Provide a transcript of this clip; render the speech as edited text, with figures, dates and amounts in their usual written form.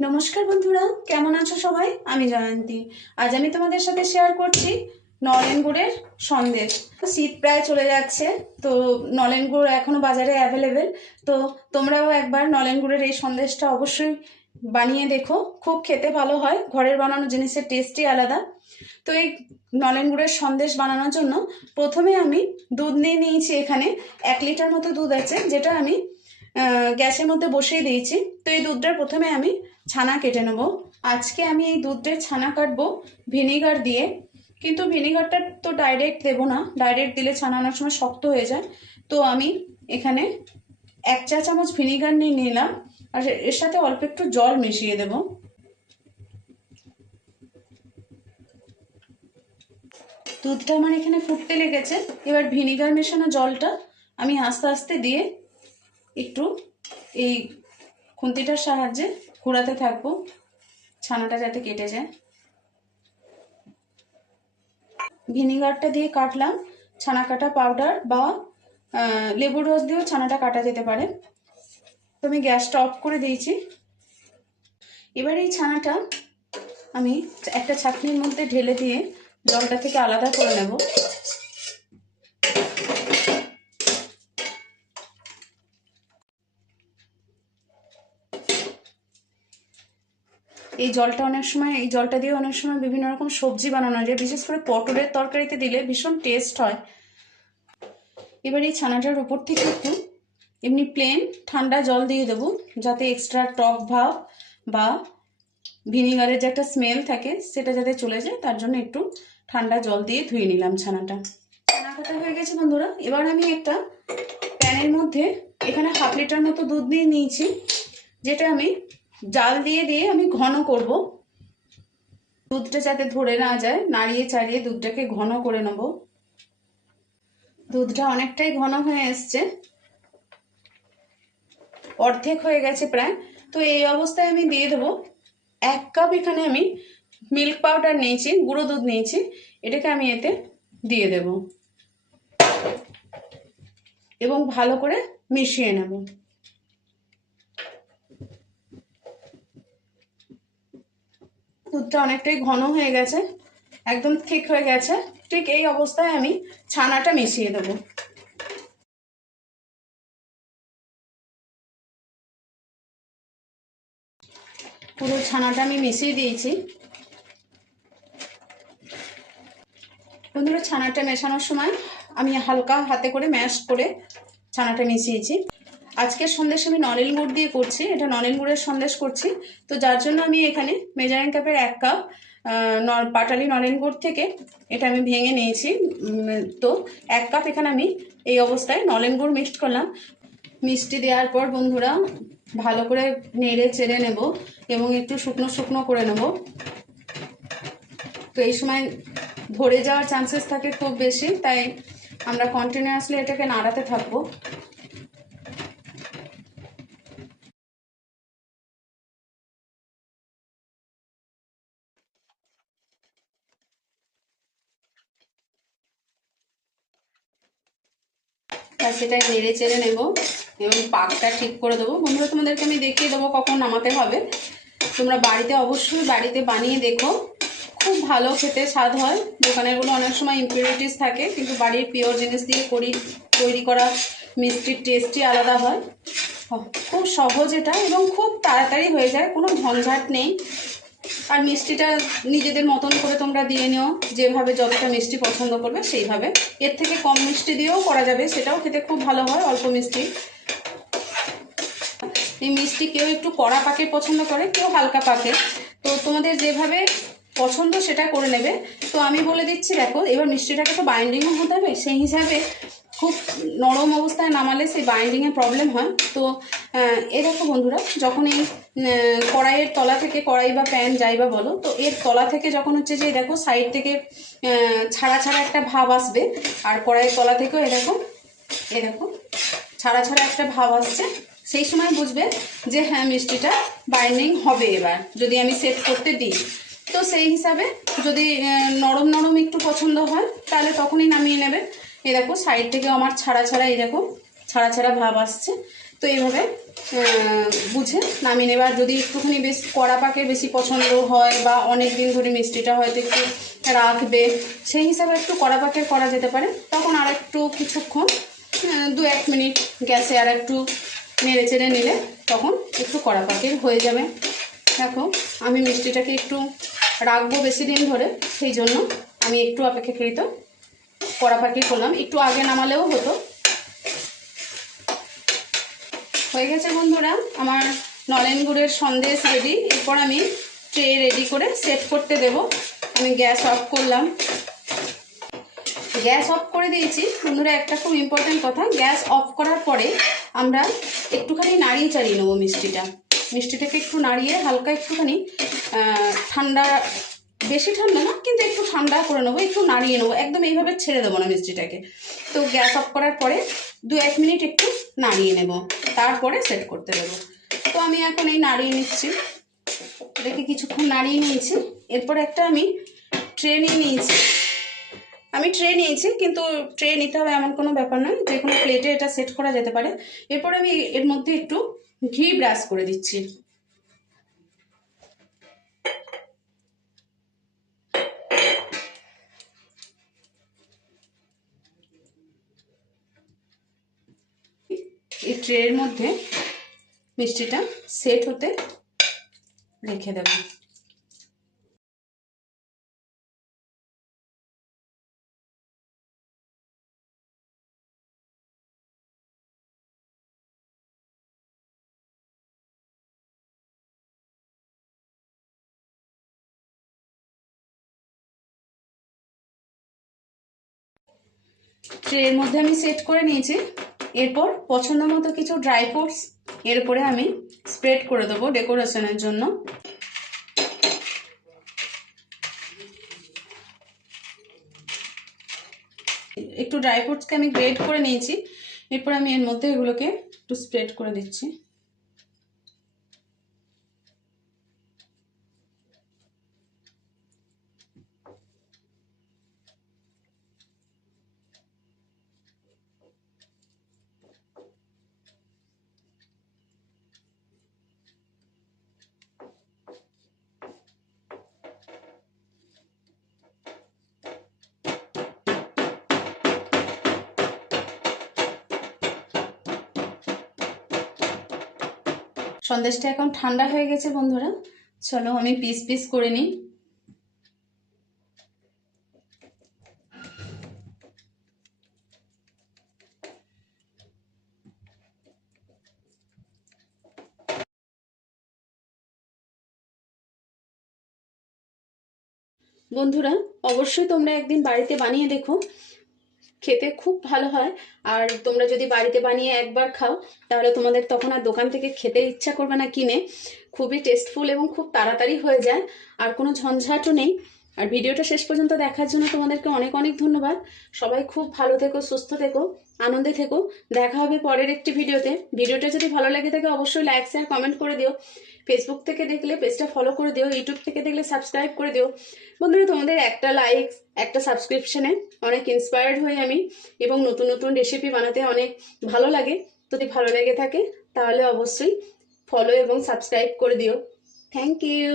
নমস্কার বন্ধুরা, কেমন আছো সবাই? আমি জয়ন্তী। আজ আমি তোমাদের সাথে শেয়ার করছি নলেন গুড়ের সন্দেশ। শীত প্রায় চলে যাচ্ছে, তো নলেন গুড় এখনো বাজারে অ্যাভেলেবেল। তো তোমরাও একবার নলেন গুড়ের এই সন্দেশটা অবশ্যই বানিয়ে দেখো, খুব খেতে ভালো হয়। ঘরের বানানো জিনিসের টেস্টই আলাদা। তো এই নলেন গুড়ের সন্দেশ বানানোর জন্য প্রথমে আমি দুধ নিয়ে নিয়েছি। এখানে 1 লিটার মতো দুধ আছে, যেটা আমি গ্যাসের মধ্যে বসিয়ে দিয়েছি। তো এই দুধটার প্রথমে আমি ছানা কেটে নেব। আজকে আমি এই দুধের ছানা কাটবো ভিনিগার দিয়ে, কিন্তু ভিনিগারটা তো ডাইরেক্ট দেবো না, ডাইরেক্ট দিলে ছানা অনেক সময় শক্ত হয়ে যায়। তো আমি এখানে 1 চা চামচ ভিনিগার নিয়ে নিলাম, আর এর সাথে অল্প একটু জল মিশিয়ে দেব। দুধটা আমার এখানে ফুটতে লেগেছে। এবার ভিনিগার মেশানো জলটা আমি আস্তে আস্তে দিয়ে একটু এই খুন্তিটার সাহায্যে ঘোরাতে থাকবো, ছানাটা যাতে কেটে যায়। ভিনিগারটা দিয়ে কাটলাম ছানা কাটা পাউডার, বা লেবুর রস দিয়েও ছানাটা কাটা যেতে পারে। তো আমি গ্যাসটা অফ করে দিয়েছি। এবার এই ছানাটা আমি একটা ছাঁকনির মধ্যে ঢেলে দিয়ে জলটা থেকে আলাদা করে নেব। এই জলটা দিয়ে অনেক সময় বিভিন্ন রকম সবজি বানানো যায়, বিশেষ করে পটলের তরকারিতে দিলে ভীষণ টেস্ট হয়। এবার এই ছানাটার উপর থেকে একটু এমনি প্লেন ঠান্ডা জল দিয়ে দেবো, যাতে এক্সট্রা টক ভাব বা ভিনিগারের যে একটা স্মেল থাকে সেটা যাতে চলে যায়, তার জন্য একটু ঠান্ডা জল দিয়ে ধুয়ে নিলাম ছানাটা। ছানা কাটা হয়ে গেছে বন্ধুরা। এবার আমি একটা প্যানের মধ্যে এখানে 1/2 লিটার মতো দুধ নিয়ে নিয়েছি, যেটা আমি জাল দিয়ে দিয়ে আমি ঘন করব। দুধটা যাতে ধরে না যায়, নাড়িয়ে চাড়িয়ে দুধটাকে ঘন করে নেব। দুধটা অনেকটাই ঘন হয়ে এসছে, অর্ধেক হয়ে গেছে প্রায়। তো এই অবস্থায় আমি দিয়ে দেবো 1 কাপ। এখানে আমি মিল্ক পাউডার নিয়েছি, গুঁড়ো দুধ নিয়েছি, এটাকে আমি এতে দিয়ে দেব এবং ভালো করে মিশিয়ে নেব। দুধটা অনেকটাই ঘন হয়ে গেছে, একদম ঠিক হয়ে গেছে। ঠিক এই অবস্থায় আমি ছানাটা মিশিয়ে দেবো। পুরো ছানাটা আমি মিশিয়ে দিয়েছি। বন্ধুরা, ছানাটা মেশানোর সময় আমি হালকা হাতে করে ম্যাশ করে ছানাটা মিশিয়েছি। আজকের সন্দেশ আমি নলেন গুড় দিয়ে করছি, এটা নলেন গুড়ের সন্দেশ করছি। তো যার জন্য আমি এখানে মেজারিং কাপের 1 কাপ পাটালি নলেন গুড় থেকে এটা আমি ভেঙে নিয়েছি। তো 1 কাপ এখানে আমি এই অবস্থায় নলেন গুড় মিক্সড করলাম। মিষ্টি দেওয়ার পর বন্ধুরা ভালো করে নেড়ে চেড়ে নেব এবং একটু শুকনো শুকনো করে নেব। তো এই সময় ধরে যাওয়ার চান্সেস থাকে খুব বেশি, তাই আমরা কন্টিনিউয়াসলি এটাকে নাড়াতে থাকবো। আর সেটাই নেড়ে চেড়ে নেব এবং পাকটা ঠিক করে দেবো। বন্ধুরা, তোমাদেরকে আমি দেখিয়ে দেবো কখন নামাতে হবে। তোমরা অবশ্যই বাড়িতে বানিয়ে দেখো, খুব ভালো খেতে স্বাদ হয়। দোকানেরগুলো অনেক সময় ইম্পিউরিটিস থাকে, কিন্তু বাড়ির পিওর জিনিস দিয়ে তৈরি করা মিষ্টির টেস্টই আলাদা হয়। খুব সহজ এটা, এবং খুব তাড়াতাড়ি হয়ে যায়, কোনো ঝঞ্ঝাট নেই। আর মিষ্টিটা নিজেদের মতন করে তোমরা দিয়ে নিও, যেভাবে যতটা মিষ্টি পছন্দ করবে সেইভাবে। এর থেকে কম মিষ্টি দিয়েও করা যাবে, সেটাও খেতে খুব ভালো হয়, অল্প মিষ্টি। এই মিষ্টি কেউ একটু কড়া পাকে পছন্দ করে, কেউ হালকা পাকে, তো তোমাদের যেভাবে পছন্দ সেটা করে নেবে। তো আমি বলে দিচ্ছি, দেখো এবার মিষ্টিটাকে তো বাইন্ডিংও হতে হবে, সেই হিসাবে খুব নরম অবস্থায় নামালে সেই বাইন্ডিংয়ে প্রবলেম হয়। তো এই দেখো বন্ধুরা, যখন এই কড়াইয়ের তলা থেকে, কড়াই বা প্যান যাই বা বলো, তো এর তলা থেকে যখন হচ্ছে যে দেখো সাইড থেকে ছাড়া ছাড়া একটা ভাব আসবে, আর কড়াইয়ের তলা থেকেও এ দেখো ছাড়া ছাড়া একটা ভাব আসছে, সেই সময় বুঝবে যে হ্যাঁ মিষ্টিটা বাইন্ডিং হবে। এবার যদি আমি সেট করতে দিই, তো সেই হিসাবে যদি নরম নরম একটু পছন্দ হয় তাহলে তখনই নামিয়ে নেবে। এই দেখো সাইড থেকে আমার ছাড়া ছাড়া, এই দেখো ছাড়া ছাড়া ভাব আসছে। তো এইভাবে বুঝে নামিয়ে নেবে। আর যদি একটুখানি বেশ কড়া পাকে বেশি পছন্দ হয় বা অনেক দিন ধরে মিষ্টিটা হয়তো একটু রাখবে, সেই হিসাবে একটু কড়া পাকের করা যেতে পারে। তখন আর একটু কিছুক্ষণ 2-1 মিনিট গ্যাসে আর একটু নেড়ে চেড়ে নিলে তখন একটু কড়া পাকের হয়ে যাবে। দেখো আমি মিষ্টিটাকে একটু রাখবো বেশি দিন ধরে, সেই জন্য আমি একটু অপেক্ষাকৃত কড়া পাকি করলাম। একটু আগে নামালেও হতো। হয়ে গেছে বন্ধুরা আমার নলেন গুড়ের সন্দেশ রেডি। এরপর আমি ট্রে রেডি করে সেট করতে দেব। আমি গ্যাস অফ করলাম, গ্যাস অফ করে দিয়েছি। বন্ধুরা একটা খুব ইম্পর্টেন্ট কথা, গ্যাস অফ করার পরে আমরা একটুখানি নাড়িয়ে চাড়িয়ে নেবো মিষ্টিটাকে একটু নাড়িয়ে হালকা একটুখানি ঠান্ডা, বেশি ঠান্ডা না কিন্তু একটু ঠান্ডা করে নেবো, একটু নাড়িয়ে নেবো, একদম এইভাবে ছেড়ে দেবো না মিষ্টিটাকে। তো গ্যাস অফ করার পরে 2-1 মিনিট একটু নাড়িয়ে নেব, তারপরে সেট করতে দেবো। তো আমি এখন এই নাড়িয়ে নিচ্ছি, এটাকে কিছুক্ষণ নাড়িয়ে নিয়েছি। এরপর একটা আমি ট্রে নিয়েছি, কিন্তু ট্রে নিতে হবে এমন কোনো ব্যাপার নয়, যে কোনো প্লেটে এটা সেট করা যেতে পারে। এরপর আমি এর মধ্যে একটু ঘি ব্রাশ করে দিচ্ছি। এই ট্রের মধ্যে মিষ্টিটা সেট হতে রেখে দেব। ট্রের মধ্যে আমি সেট করে নিয়েছি। এরপর পছন্দ মতো কিছু ড্রাই ফ্রুটস এর উপরে আমি স্প্রেড করে দেবো ডেকোরেশনের জন্য। একটু ড্রাই ফ্রুটসকে আমি গ্রেট করে নিয়েছি। এরপর আমি এর মধ্যে এগুলোকে একটু স্প্রেড করে দিচ্ছি। সন্দেশটা এখন ঠান্ডা হয়ে গেছে বন্ধুরা, চলো আমি পিস পিস করে নিই। বন্ধুরা অবশ্যই তোমরা একদিন বাড়িতে বানিয়ে দেখো, খেতে খুব ভালো হয়। আর তোমরা যদি বাড়িতে বানিয়ে একবার খাও তাহলে তোমাদের তখন আর দোকান থেকে খেতে ইচ্ছা করবে না কিনে। খুবই টেস্টফুল এবং খুব তাড়াতাড়ি হয়ে যায়, আর কোনো ঝঞ্ঝাটও নেই। আর ভিডিওটা শেষ পর্যন্ত দেখার জন্য তোমাদেরকে অনেক অনেক ধন্যবাদ। সবাই খুব ভালো থেকো, সুস্থ থেকো, আনন্দে থেকো। দেখা হবে পরের একটি ভিডিওতে। ভিডিওটা যদি ভালো লাগে থাকে অবশ্যই লাইক শেয়ার কমেন্ট করে দিও। ফেসবুক থেকে দেখলে পেজটা ফলো করে দিও, ইউটিউব থেকে দেখলে সাবস্ক্রাইব করে দিও। বন্ধুরা তোমাদের একটা লাইক, একটা সাবস্ক্রিপশনে অনেক ইন্সপায়ার্ড হই আমি, এবং নতুন নতুন রেসিপি বানাতে অনেক ভালো লাগে। যদি ভালো লেগে থাকে তাহলে অবশ্যই ফলো এবং সাবস্ক্রাইব করে দিও। Thank you.